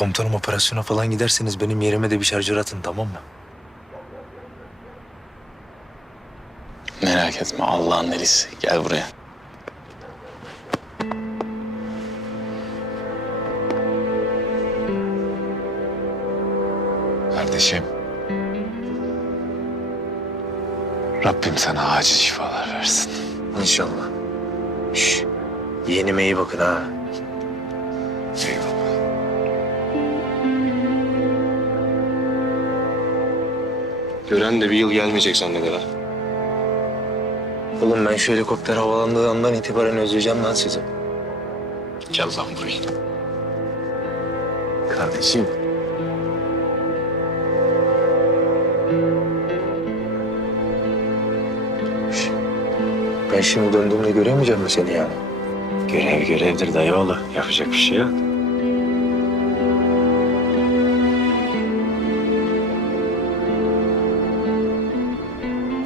Komutanım operasyona falan giderseniz benim yerime de bir şarjör atın, tamam mı? Merak etme Allah'ın delisi. Gel buraya. Kardeşim. Rabbim sana acil şifalar versin. İnşallah. Şş, yeğenime iyi bakın ha. Eyvallah. Gören de bir yıl gelmeyecek zannederler. Oğlum ben şu helikopter havalandığı andan itibaren özleyeceğim lan sizi. Gel lan buraya. Kardeşim. Şş, ben şimdi döndüğümde göremeyeceğim mi seni yani? Görev görevdir dayıoğlu. Yapacak bir şey yok.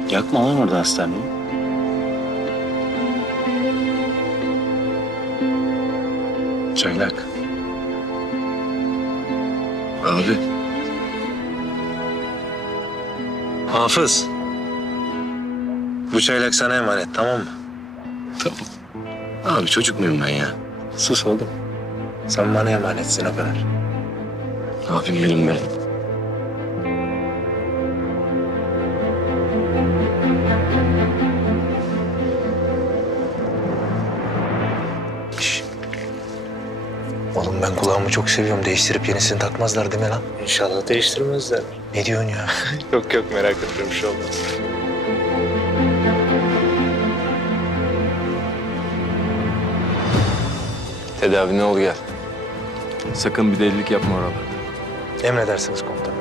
Yakma lan orada hastaneyi. Çaylak. Abi. Hafız. Bu çaylak sana emanet, tamam mı? Tamam. Abi çocuk muyum ben ya? Sus oğlum. Sen bana emanetsin o kadar. Abim benim. Şş. Oğlum ben kulağımı çok seviyorum. Değiştirip yenisini takmazlar değil mi lan? İnşallah değiştirmezler. Ne diyorsun ya? Yok yok merak etme bir şey olmaz. Tedavi ne ol gel. Sakın bir delilik yapma oralarda. Emredersiniz komutanım.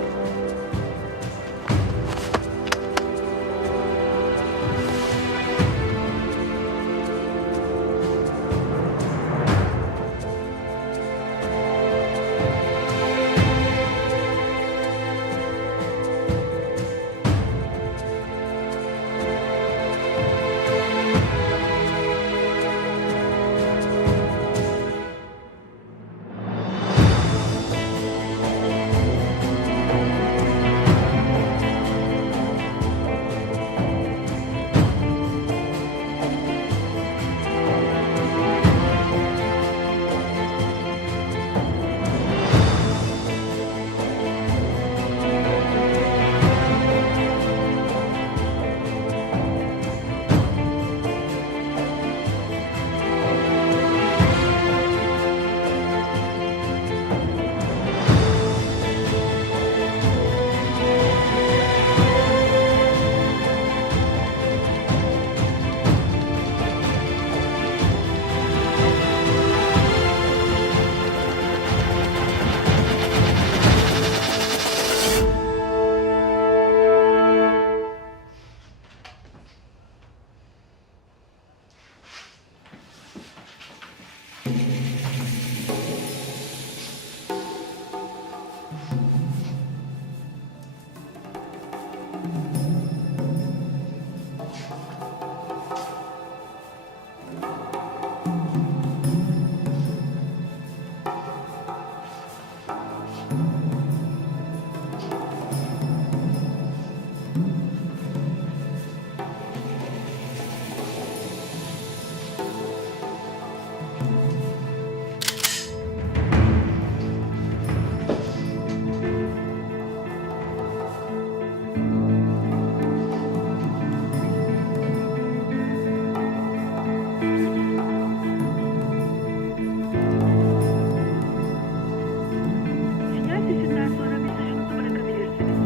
Sinyal sesinden sonra mesajınızı bırakabilirsiniz.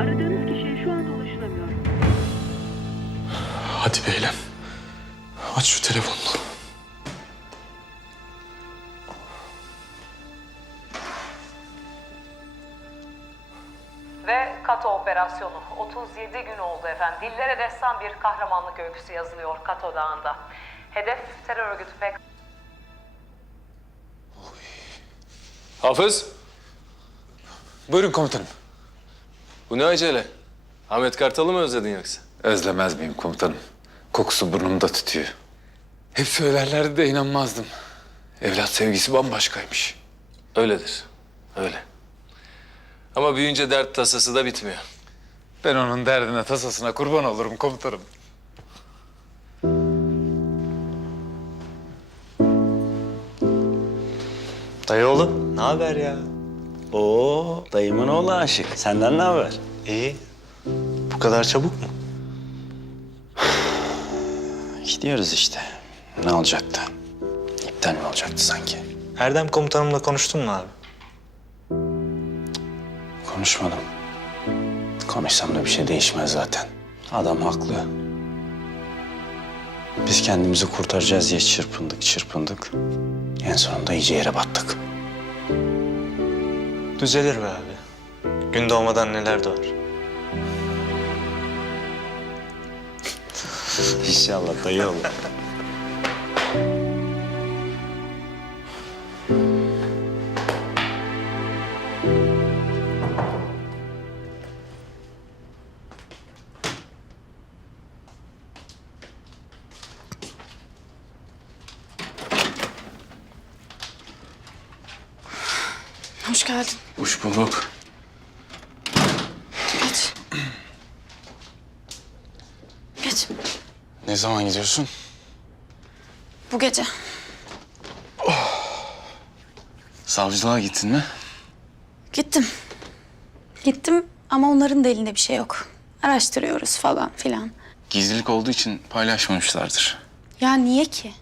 Aradığınız kişiye şu anda ulaşılamıyor. Hadi be Eylem. Aç şu telefonunu. Ve Kato operasyonu 37 gün oldu efendim. Dillere destan bir kahramanlık öyküsü yazılıyor Kato Dağı'nda. Hedef terör örgütü PKK. Hafız, Buyurun komutanım. bu ne acele? Ahmet Kartal'ı mı özledin yoksa? Özlemez miyim komutanım? Kokusu burnumda tütüyor. Hep söylerlerdi de inanmazdım. Evlat sevgisi bambaşkaymış. Öyledir. Öyle. Ama büyüyünce dert tasası da bitmiyor. Ben onun derdine tasasına kurban olurum komutanım. Dayıoğlu, ne haber ya? Oo, dayımın oğlu Aşık. Senden ne haber? İyi. Bu kadar çabuk mu? Gidiyoruz işte. Ne olacaktı? İptal mi olacaktı sanki? Erdem komutanımla konuştun mu abi? Konuşmadım. Konuşsam da bir şey değişmez zaten. Adam haklı. Biz kendimizi kurtaracağız diye çırpındık. En sonunda iyice yere battık. Düzelir be abi. Gün doğmadan neler doğar. İnşallah dayıoğlu. Hoş geldin. Hoş bulduk. Geç. Geç. Ne zaman gidiyorsun? Bu gece. Savcılığa gittin mi? Gittim. Gittim ama onların da elinde bir şey yok. Araştırıyoruz falan filan. Gizlilik olduğu için paylaşmamışlardır. Ya niye ki?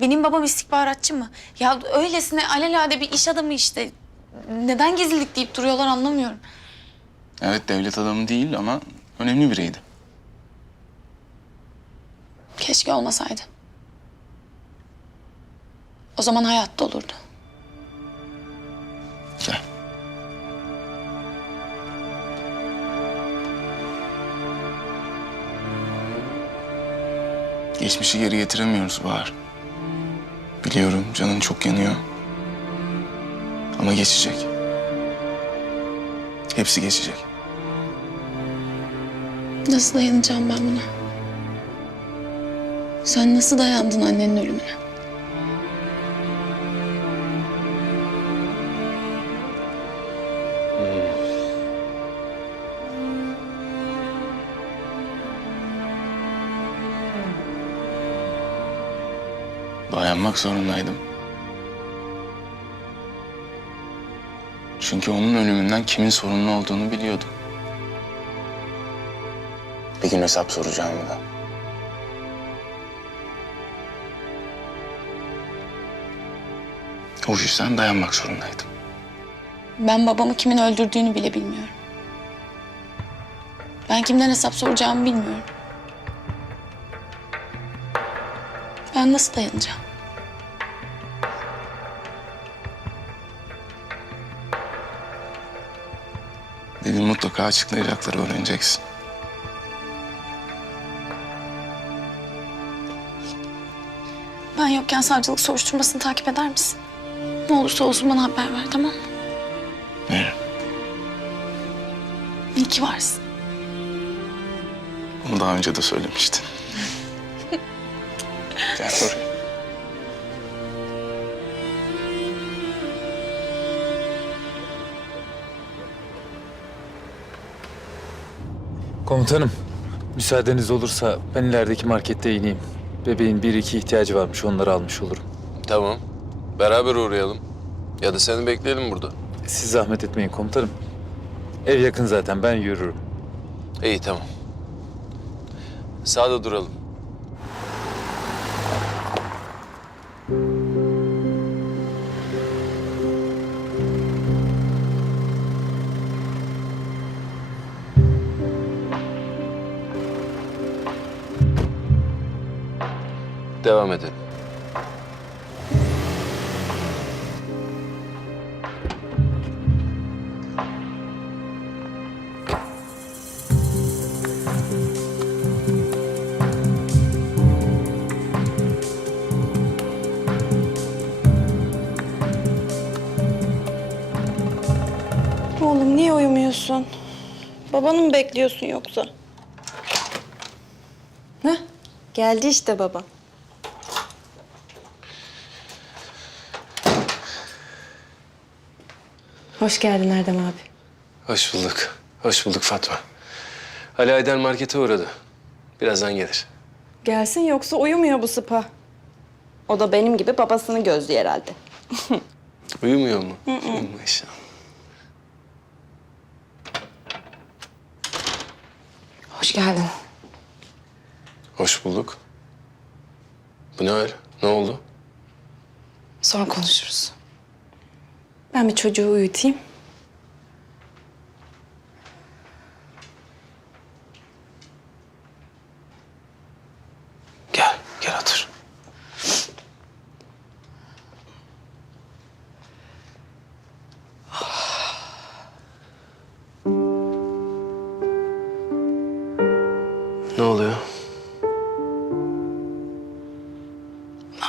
Benim babam istihbaratçı mı? Ya öylesine alelade bir iş adamı işte. Neden gizlilik deyip duruyorlar anlamıyorum. Evet, devlet adamı değil ama önemli biriydi. Keşke olmasaydı. O zaman hayatta olurdu. Gel. Geçmişi geri getiremiyoruz Bahar. Biliyorum canın çok yanıyor. Ama geçecek. Hepsi geçecek. Nasıl dayanacağım ben buna? Sen nasıl dayandın annenin ölümüne? Dayanmak zorundaydım. Çünkü onun ölümünden kimin sorumlu olduğunu biliyordum. Bir gün hesap soracağımı da. O yüzden dayanmak zorundaydım. Ben babamı kimin öldürdüğünü bile bilmiyorum. Ben kimden hesap soracağımı bilmiyorum. Ben nasıl dayanacağım? Bir gün mutlaka açıklayacakları öğreneceksin. Ben yokken savcılık soruşturmasını takip eder misin? Ne olursa olsun bana haber ver, tamam mı? Veririm. İyi ki varsın. Bunu daha önce de söylemiştin. Gel buraya. Komutanım, müsaadeniz olursa ben ilerideki markette ineyim. Bebeğin bir iki ihtiyacı varmış, onları almış olurum. Tamam. Beraber uğrayalım. Ya da seni bekleyelim burada. Siz zahmet etmeyin komutanım. Ev yakın zaten, ben yürürüm. İyi, tamam. Sağda duralım. Devam edelim. Oğlum niye uyumuyorsun? Babanı mı bekliyorsun yoksa? Heh, geldi işte baba. Hoş geldin Erdem abi. Hoş bulduk. Hoş bulduk Fatma. Ali Aydar markete uğradı. Birazdan gelir. Gelsin yoksa uyumuyor bu sıpa. O da benim gibi babasını gözlüyor herhalde. Uyumuyor mu? Uyumuyor inşallah. Hoş geldin. Hoş bulduk. Bu ne hal? Ne oldu? Sonra konuşuruz. Ben bir çocuğu uyutayım. Gel, gel otur. Ne oluyor?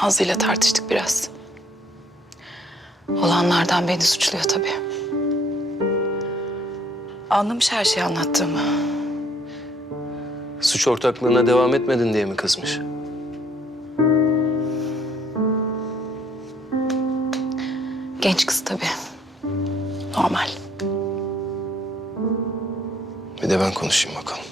Nazlı ile tartıştık biraz. Olanlardan beni suçluyor tabii. Anlamış her şeyi anlattığımı. Suç ortaklığına devam etmedin diye mi kızmış? Genç kız tabii. Normal. Bir de ben konuşayım bakalım.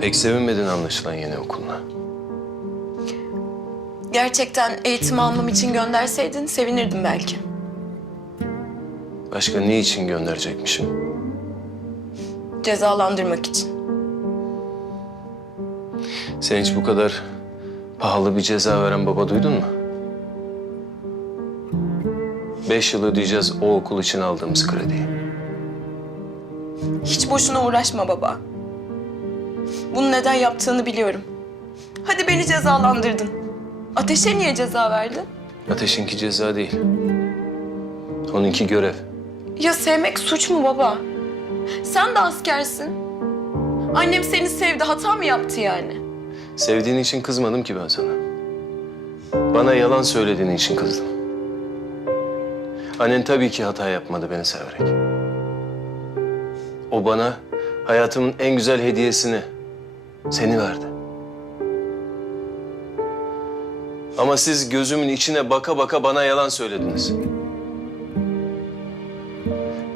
Pek sevinmedin anlaşılan yeni okuluna. Gerçekten eğitim almam için gönderseydin sevinirdim belki. Başka ne için gönderecekmişim? Cezalandırmak için. Sen hiç bu kadar pahalı bir ceza veren baba duydun mu? 5 yıl ödeyeceğiz o okul için aldığımız krediyi. Hiç boşuna uğraşma baba. Bunu neden yaptığını biliyorum. Hadi beni cezalandırdın. Ateşe niye ceza verdin? Ateşinki ceza değil. Onunki görev. Ya sevmek suç mu baba? Sen de askersin. Annem seni sevdi, hata mı yaptı yani? Sevdiğin için kızmadım ki ben sana. Bana yalan söylediğin için kızdım. Annen tabii ki hata yapmadı beni severek. O bana hayatımın en güzel hediyesini, seni verdi. Ama siz gözümün içine baka baka bana yalan söylediniz.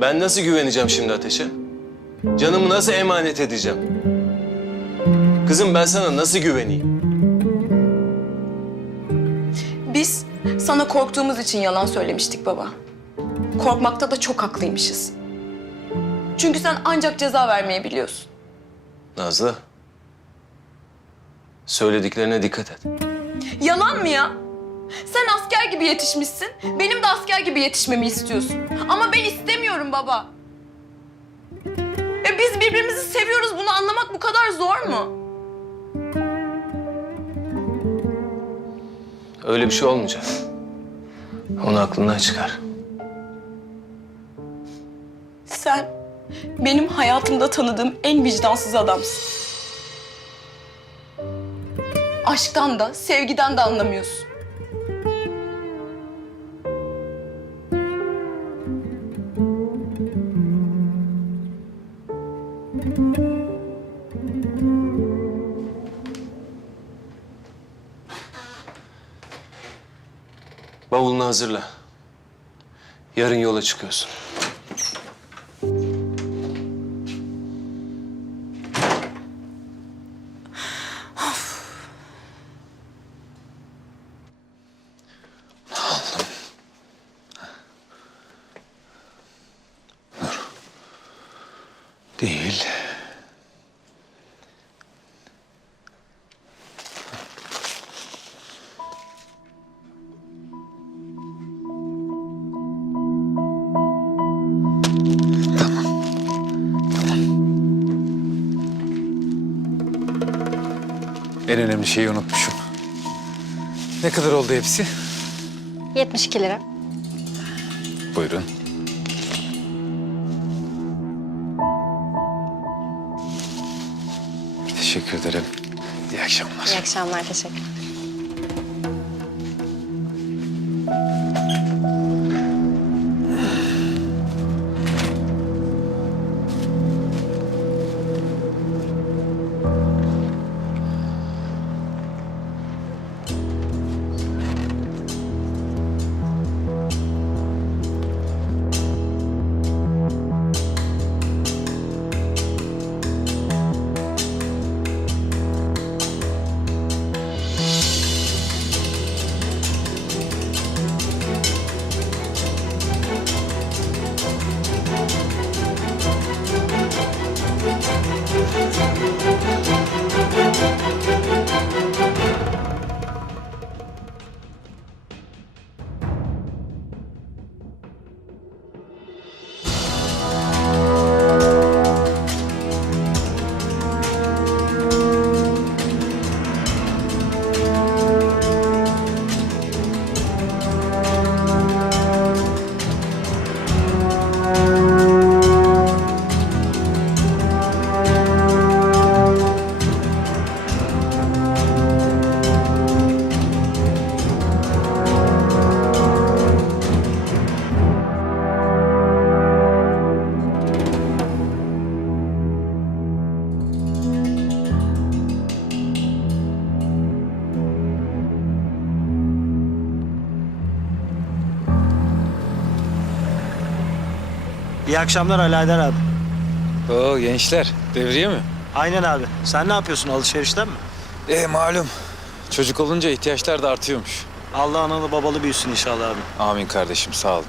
Ben nasıl güveneceğim şimdi Ateş'e? Canımı nasıl emanet edeceğim? Kızım ben sana nasıl güveneyim? Biz sana korktuğumuz için yalan söylemiştik baba. Korkmakta da çok haklıymışız. Çünkü sen ancak ceza vermeyi biliyorsun. Nazlı, söylediklerine dikkat et. Yalan mı ya? Sen asker gibi yetişmişsin. Benim de asker gibi yetişmemi istiyorsun. Ama ben istemiyorum baba. Biz birbirimizi seviyoruz. Bunu anlamak bu kadar zor mu? Öyle bir şey olmayacak. Onu aklından çıkar. Sen benim hayatımda tanıdığım en vicdansız adamsın. Aşktan da, sevgiden de anlamıyorsun. Bavulunu hazırla. Yarın yola çıkıyorsun. Değil. En önemli şeyi unutmuşum. Ne kadar oldu hepsi? 72 lira. Buyurun. Teşekkür ederim. İyi akşamlar. İyi akşamlar, teşekkür. İyi akşamlar Ali Haydar abi. Oo gençler, devriye mi? Aynen abi. Sen ne yapıyorsun, alışverişten mi? Malum. Çocuk olunca ihtiyaçlar da artıyormuş. Allah analı babalı büyüsün inşallah abi. Amin kardeşim, sağ olun.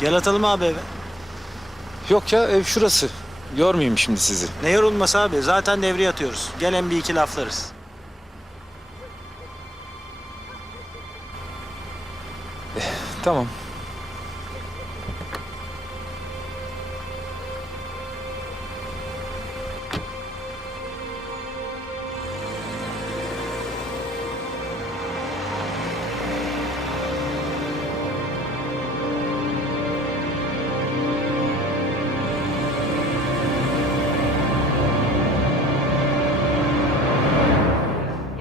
Gel atalım abi eve. Yok ya, ev şurası. Yormayayım şimdi sizi. Ne yorulması abi, zaten devriye atıyoruz. Gel hem bir iki laflarız. Tamam.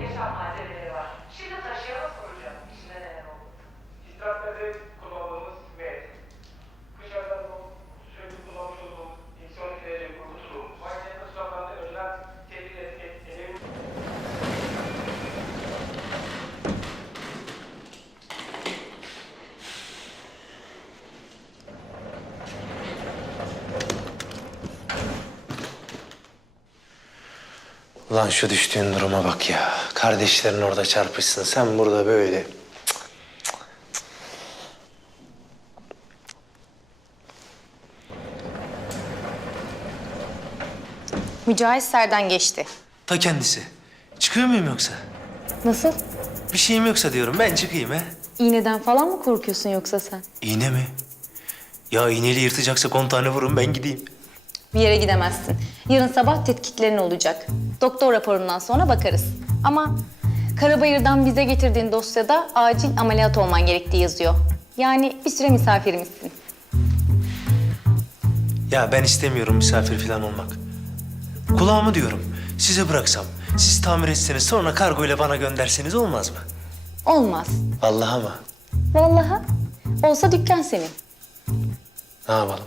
Yaşam malzemeleri var. Şimdi taşıyana soracağım. İçinde neler oldu? Hidratları kullandığımız ve dışarıdan sürekli kullanmış olduğum insiyon derece kurutulu, makinenin ısraflarında önceden tehdit edilmiş. Ulan şu düştüğün duruma bak ya. Kardeşlerin orada çarpışsın. Sen burada böyle. Mücahit Ser'den geçti. Ta kendisi. Çıkıyor muyum yoksa? Nasıl? Bir şeyim yoksa diyorum. Ben çıkayım ha. İğneden falan mı korkuyorsun yoksa sen? İğne mi? Ya iğneyle yırtacaksak 10 tane vurun ben gideyim. Bir yere gidemezsin. Yarın sabah tetkiklerin olacak. Doktor raporundan sonra bakarız. Ama Karabayır'dan bize getirdiğin dosyada acil ameliyat olman gerektiği yazıyor. Yani bir süre misafirimizsin. Ya ben istemiyorum misafir falan olmak. Kulağımı diyorum. Size bıraksam, siz tamir etseniz sonra kargo ile bana gönderseniz olmaz mı? Olmaz. Vallahi mı? Vallahi. Olsa dükkan senin. Ne yapalım?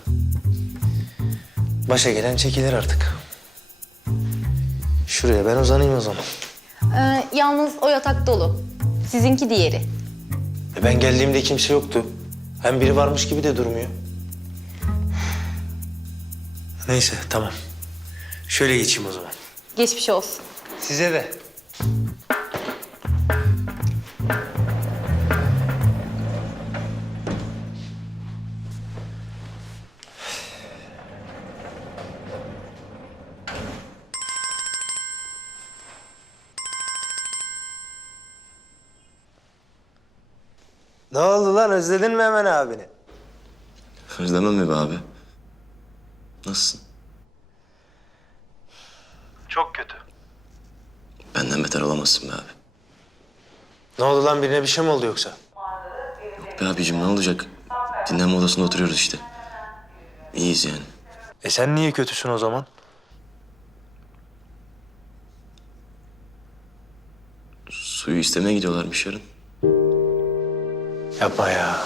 Başa gelen çekilir artık. Şuraya ben uzanayım o zaman. Yalnız o yatak dolu. Sizinki diğeri. Ben geldiğimde kimse yoktu. Hem biri varmış gibi de durmuyor. Neyse tamam. Şöyle geçeyim o zaman. Geçmiş olsun. Size de. Ne oldu lan? Özledin mi hemen abini? Özlemem mi be abi? Nasılsın? Çok kötü. kadar olamazsın be abi. Ne oldu lan, birine bir şey mi oldu yoksa? Be abicim ne olacak? Dinlenme odasında oturuyoruz işte. İyiyiz yani. Sen niye kötüsün o zaman? Suyu istemeye gidiyorlarmış yarın. Yapma ya.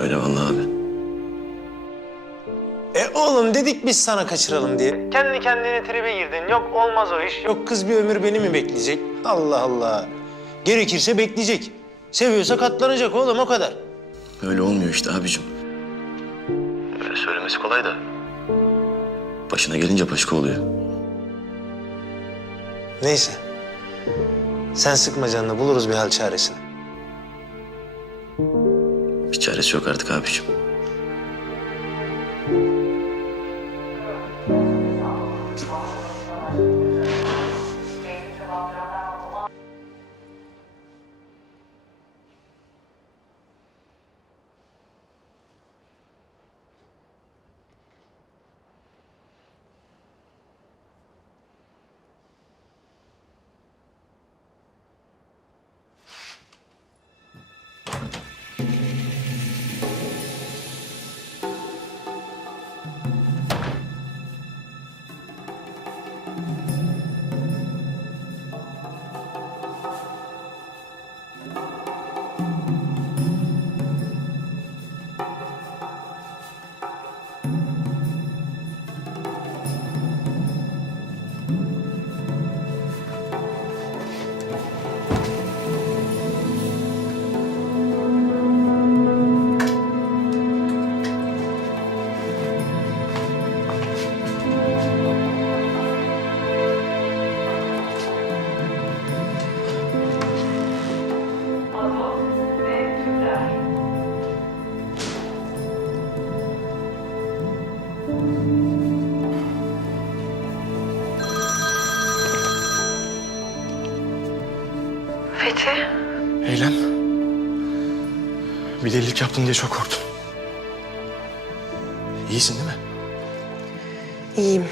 Öyle vallahi abi. Oğlum dedik biz sana kaçıralım diye. Kendi kendine tribe girdin. Yok olmaz o iş. Yok kız bir ömür beni mi bekleyecek? Allah Allah. Gerekirse bekleyecek. Seviyorsa katlanacak oğlum, o kadar. Öyle olmuyor işte abicim. Öyle söylemesi kolay da. Başına gelince başka oluyor. Neyse. Sen sıkma canını, buluruz bir hal çaresini. Bir çaresi yok artık abicim. Eylem. Bir delilik yaptın diye çok korktum. İyisin değil mi? İyiyim.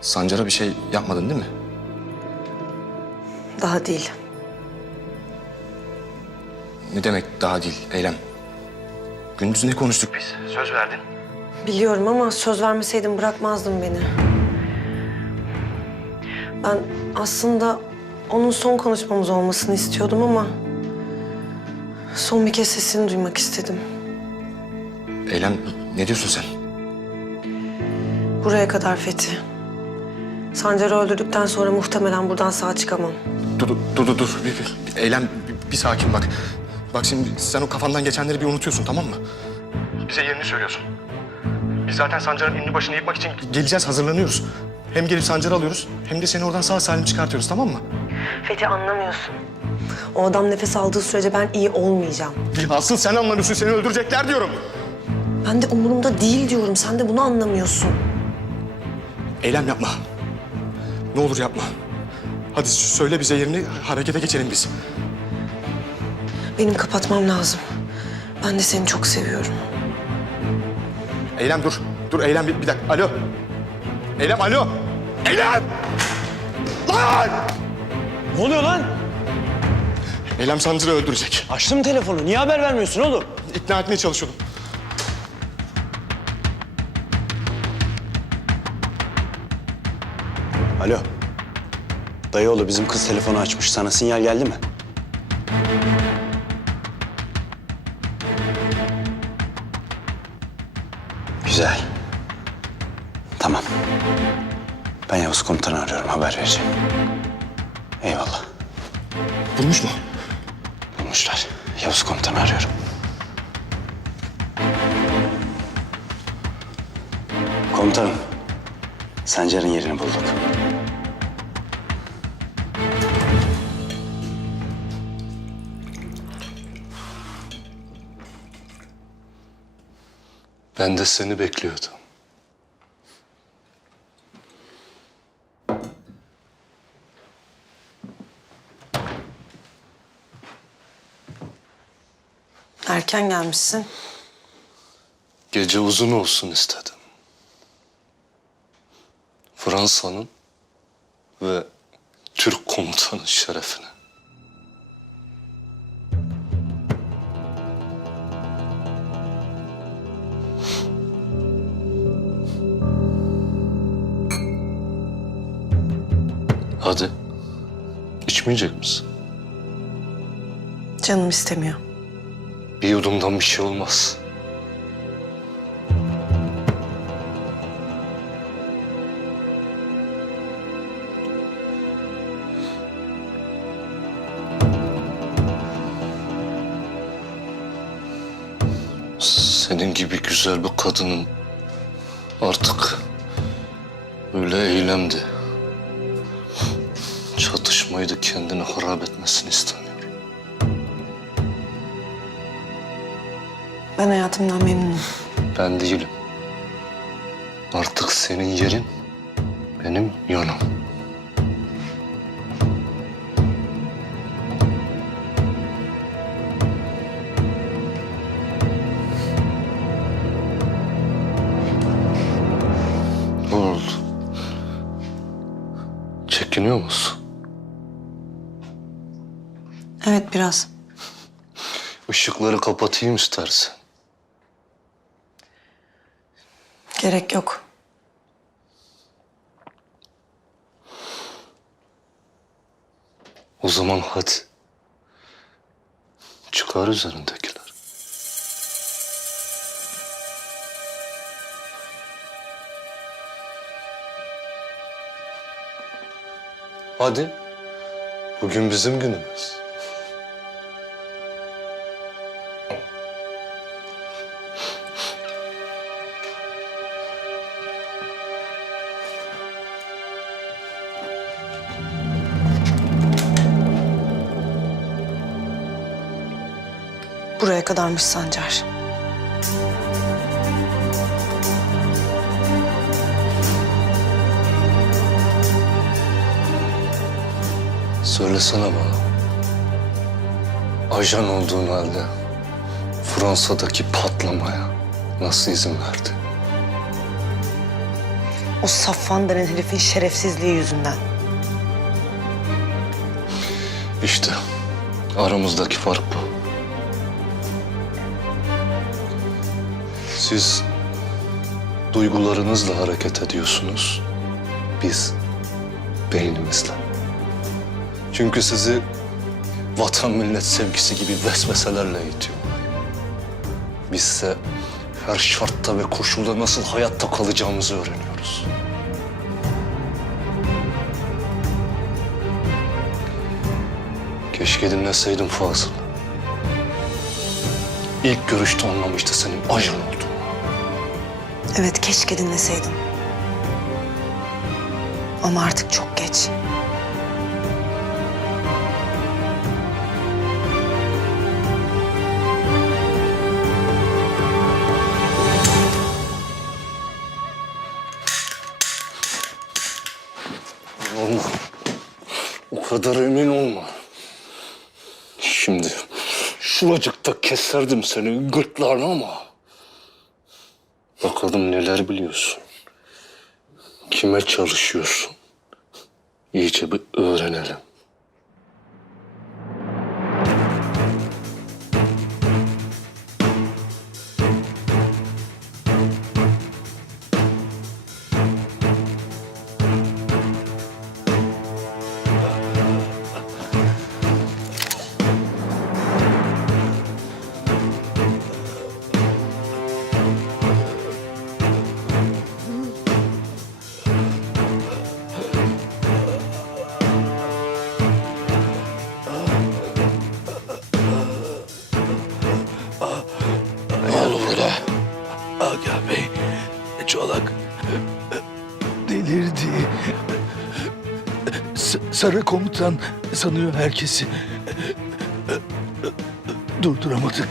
Sancar'a bir şey yapmadın değil mi? Daha değil. Ne demek daha değil Eylem? Gündüz ne konuştuk biz? Söz verdin. Biliyorum ama söz vermeseydin bırakmazdın beni. Ben aslında onun son konuşmamız olmasını istiyordum ama son bir kez sesini duymak istedim. Eylem ne diyorsun sen? Buraya kadar Fethi. Sancar'ı öldürdükten sonra muhtemelen buradan sağ çıkamam. Dur. Eylem bir sakin bak. Bak şimdi sen o kafandan geçenleri bir unutuyorsun, tamam mı? Bize yerini söylüyorsun. Biz zaten Sancar'ın ünlü başını yıkmak için geleceğiz, hazırlanıyoruz. Hem gelip Sancar'ı alıyoruz hem de seni oradan sağ salim çıkartıyoruz, tamam mı? Fethi anlamıyorsun. O adam nefes aldığı sürece ben iyi olmayacağım. Asıl sen anlamıyorsun, seni öldürecekler diyorum. Ben de umurumda değil diyorum. Sen de bunu anlamıyorsun. Eylem yapma. Ne olur yapma. Hadi söyle bize yerini, harekete geçelim biz. Benim kapatmam lazım. Ben de seni çok seviyorum. Eylem dur. Dur Eylem bir dakika. Alo. Eylem alo. Eylem! Lan! Ne oluyor lan? Eylem Sancar'ı öldürecek. Açtım telefonu. Niye haber vermiyorsun oğlum? İkna etmeye çalışıyordum. Alo. Dayıoğlu bizim kız telefonu açmış. Sana sinyal geldi mi? Güzel. Tamam. Ben Yavuz komutanı arıyorum. Haber vereceğim. Eyvallah. Bulmuş mu? Bulmuşlar. Yavuz komutanı arıyorum. Komutanım. Sancar'ın yerini bulduk. Ben de seni bekliyordum. Erken gelmişsin. Gece uzun olsun istedim. Fransa'nın ve Türk komutanın şerefine. Hadi. İçmeyecek misin? Canım istemiyor. Bir yudumdan bir şey olmaz. Senin gibi güzel bir kadının artık öyle eylemdi, çatışmaydı kendini harap etmesini istemiyorum. Ben hayatımdan memnunum. Ben değilim. Artık senin yerin benim yanım. Ne oldu? Çekiniyor musun? Evet, biraz. Işıkları kapatayım istersen. Gerek yok. O zaman hadi. Çıkar üzerindekiler. Hadi. Bugün bizim günümüz. Buraya kadarmış Sancar. Söylesene bana. Ajan olduğun halde Fransa'daki patlamaya nasıl izin verdi? O Safvan denen herifin şerefsizliği yüzünden. İşte aramızdaki fark bu. Siz duygularınızla hareket ediyorsunuz. Biz beynimizle. Çünkü sizi vatan millet sevgisi gibi vesveselerle eğitiyorlar. Bizse her şartta ve koşulda nasıl hayatta kalacağımızı öğreniyoruz. Keşke dinleseydin Fazıl. İlk görüşte anlamıştı senin ajan olduğunu. Evet, keşke dinleseydin. Ama artık çok geç. Olma. O kadar emin olma. Şimdi şuracıkta keserdim senin gırtlağını ama... Bakalım neler biliyorsun. Kime çalışıyorsun? İyice bir öğrenelim. Agah Bey, Çolak delirdi. Sarı komutan sanıyor herkesi. Durduramadık.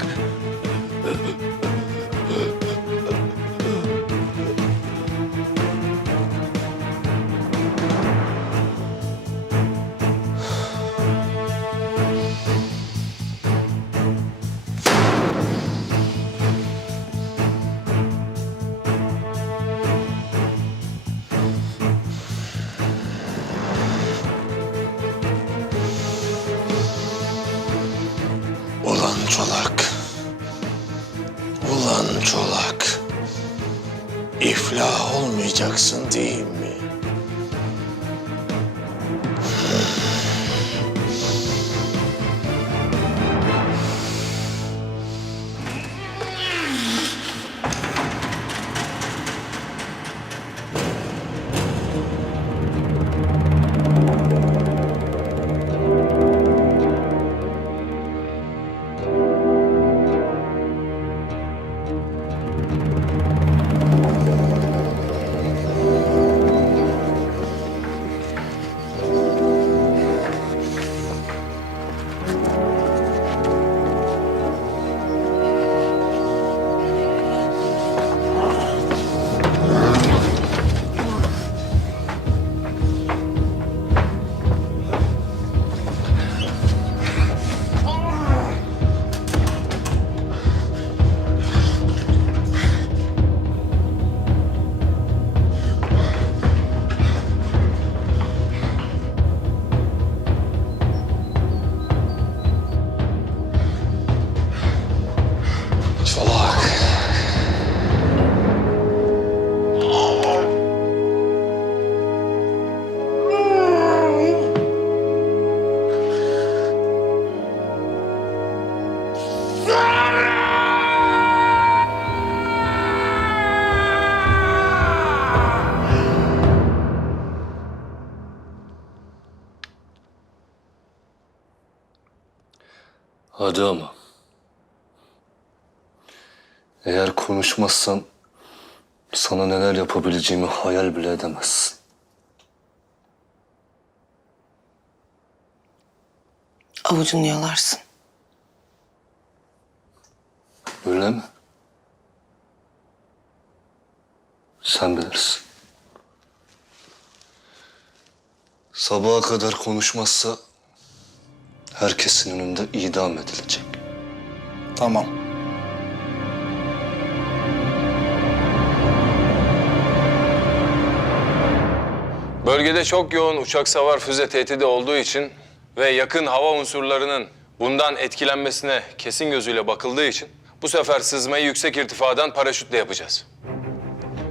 iflah olmayacaksın değil mi? Hadi ama. Eğer konuşmazsan sana neler yapabileceğimi hayal bile edemezsin. Avucunu yalarsın. Öyle mi? Sen bilirsin. Sabaha kadar konuşmazsa herkesin önünde idam edilecek. Tamam. Bölgede çok yoğun uçak savar füze tehdidi olduğu için ve yakın hava unsurlarının bundan etkilenmesine kesin gözüyle bakıldığı için bu sefer sızmayı yüksek irtifadan paraşütle yapacağız.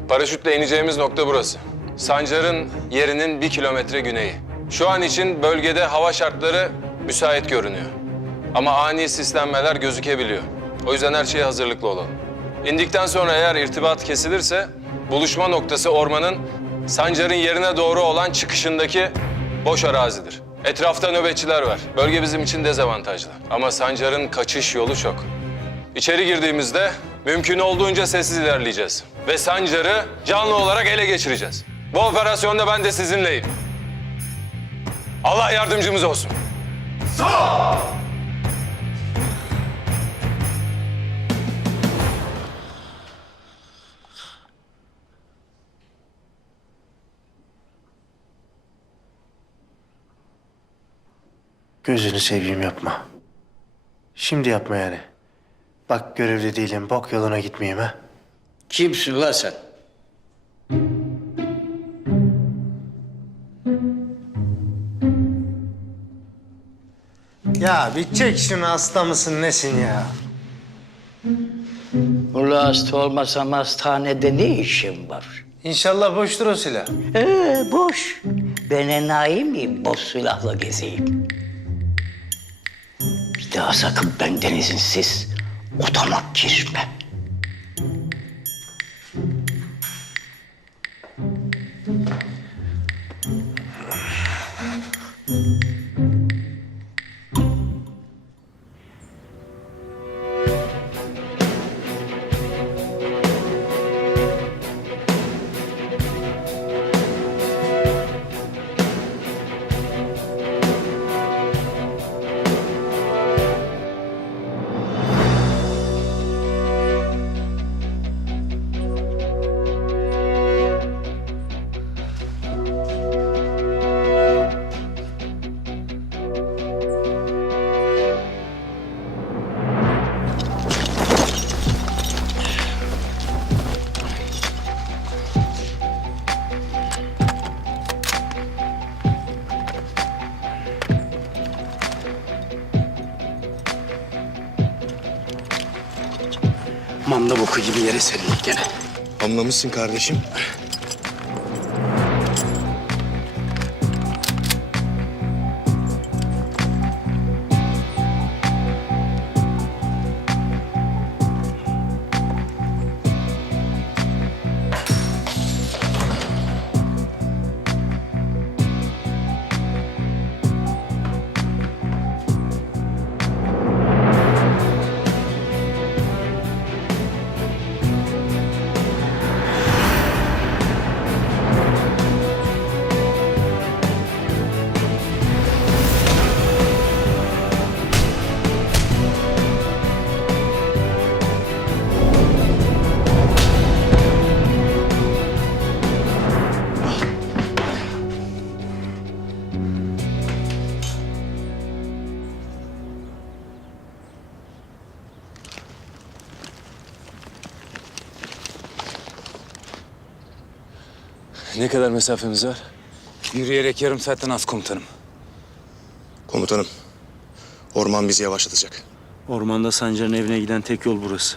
Paraşütle ineceğimiz nokta burası. Sancar'ın yerinin 1 kilometre güneyi. Şu an için bölgede hava şartları müsait görünüyor. Ama ani sislenmeler gözükebiliyor. O yüzden her şeye hazırlıklı olalım. İndikten sonra eğer irtibat kesilirse buluşma noktası ormanın Sancar'ın yerine doğru olan çıkışındaki boş arazidir. Etrafta nöbetçiler var. Bölge bizim için dezavantajlı. Ama Sancar'ın kaçış yolu çok. İçeri girdiğimizde mümkün olduğunca sessiz ilerleyeceğiz. Ve Sancar'ı canlı olarak ele geçireceğiz. Bu operasyonda ben de sizinleyim. Allah yardımcımız olsun. Gözünü seveyim yapma. Şimdi yapma yani. Bak görevli değilim, bok yoluna gitmeyeyim ha. Kimsin lan sen? Ya bir çek şunu, hasta mısın nesin ya? Ula hasta olmasam hastanede ne işim var? İnşallah boştur o silah. Boş. Ben enayi miyim boş silahla gezeyim? Bir daha sakın benden izinsiz odama girme. Manda boku gibi yere serildik gene. Anlamışsın kardeşim. Ne kadar mesafemiz var? Yürüyerek yarım saatten az komutanım. Komutanım, orman bizi yavaşlatacak. Ormanda Sancar'ın evine giden tek yol burası.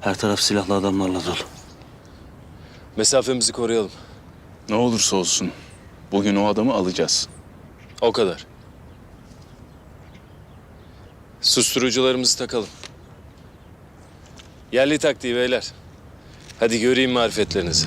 Her taraf silahlı adamlarla dolu. Mesafemizi koruyalım. Ne olursa olsun bugün o adamı alacağız. O kadar. Susturucularımızı takalım. Yerli taktiği beyler. Hadi göreyim marifetlerinizi.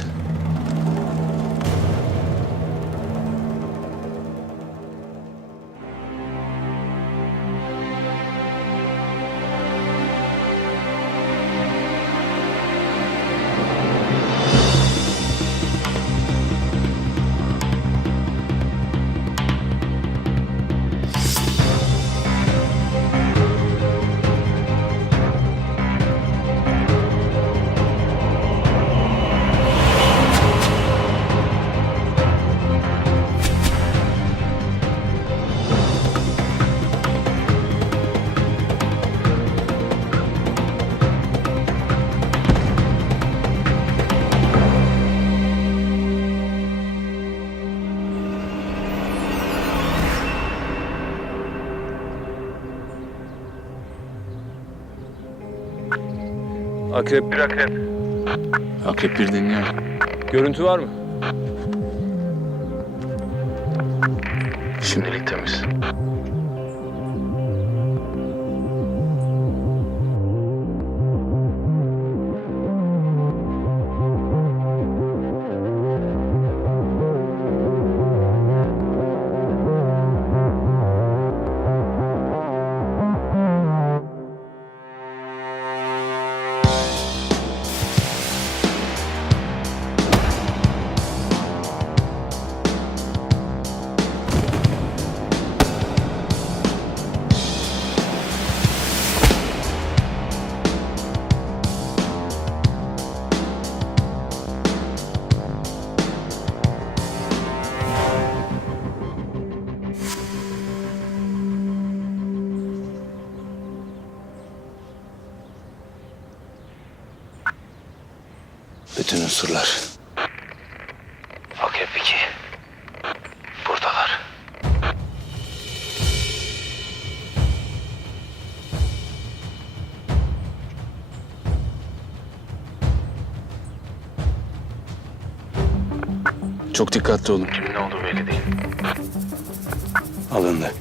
Akrep bir akrep. Akrep bir dinliyor. Görüntü var mı? Şimdilik temiz. Bütün unsurlar. Akrep 2. Buradalar. Çok dikkatli olun. Kimin ne olduğu belli değil. Alındı.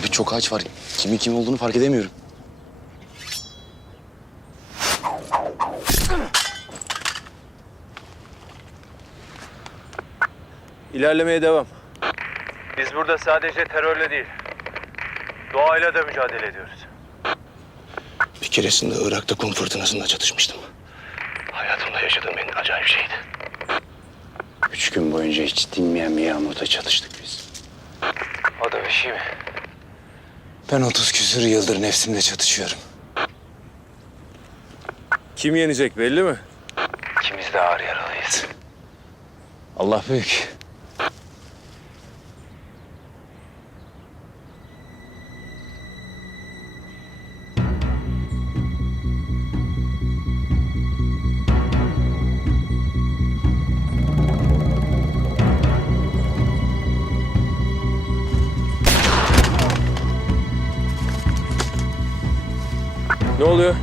Abi çok ağaç var. Kimin kim olduğunu fark edemiyorum. İlerlemeye devam. Biz burada sadece terörle değil, doğayla da mücadele ediyoruz. Bir keresinde Irak'ta kum fırtınasında çatışmıştım. Hayatımda yaşadığım en acayip şeydi. 3 gün boyunca hiç dinmeyen bir yağmurda çatıştık biz. O da bir şey mi? Ben 30 küsur yıldır nefsimle çatışıyorum. Kim yenecek belli mi? İkimiz de ağır yaralıyız. Allah büyük. Ne oluyor?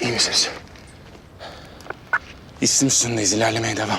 İyi misiniz? İstim üstündeyiz. İlerlemeye devam.